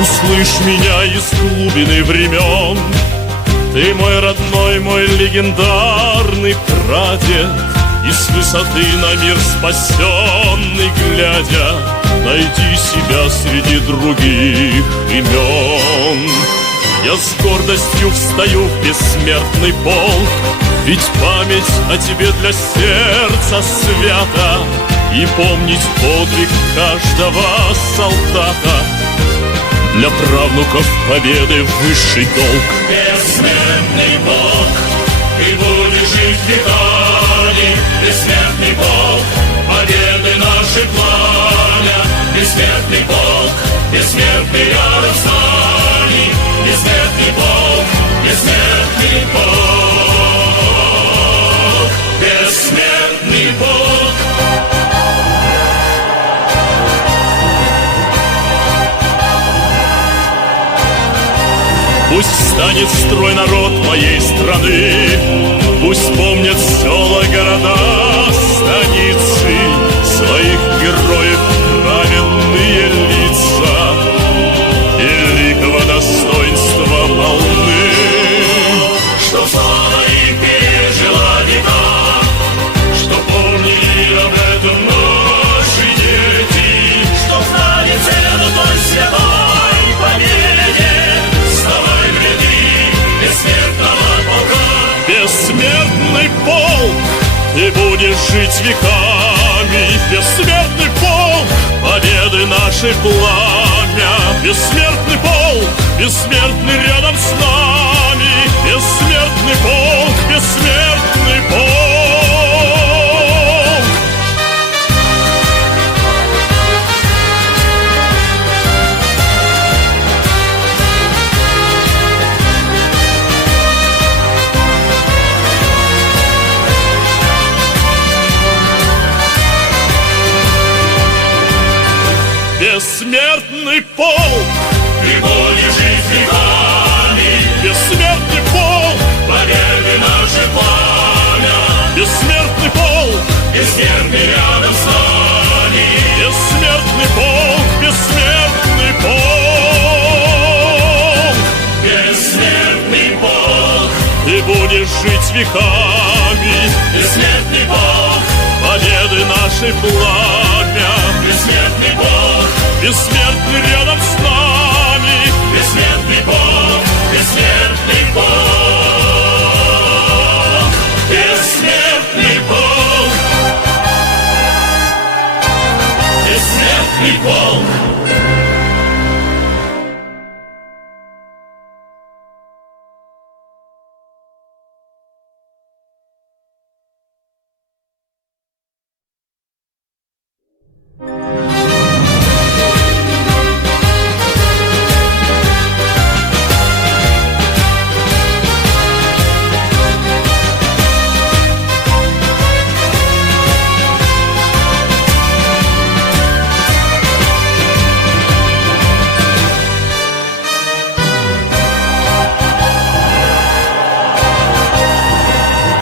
услышь меня из глубины времен. Ты мой родной, мой легендарный прадед, и с высоты на мир спасенный глядя, найди себя среди других имен. Я с гордостью встаю в бессмертный полк, ведь память о тебе для сердца свята, и помнить подвиг каждого солдата для правнуков победы высший долг. Бессмертный Бог, ты будешь жить веками. Бессмертный Бог, победы наши пламя. Бессмертный Бог, бессмертный рядом с нами. Бессмертный Бог, бессмертный Бог, бессмертный Бог. Пусть встанет в строй народ моей страны, пусть помнят села, города, станицы, своих героев праведные лица великого достоинства полны. Что слава их пережила века, что помнили об этом наши дети, что знали цену той святой победе. Вставай в ряды бессмертного полка. Бессмертный полк, ты будешь жить веками. Бессмертный полк, победы нашей пламя. Бессмертный полк, бессмертный рядом с нами. Бессмертный полк, бессмертный полк. Бессмертный полк, ты будешь жить веками. Бессмертный полк, победы наши пламя. Бессмертный полк, бессмертный рядом с нами. Бессмертный полк, бессмертный полк. Бессмертный полк, ты будешь жить веками. Бессмертный полк, победы нашей пламя. Бессмертный полк, бессмертный рядом с нами. Бессмертный полк.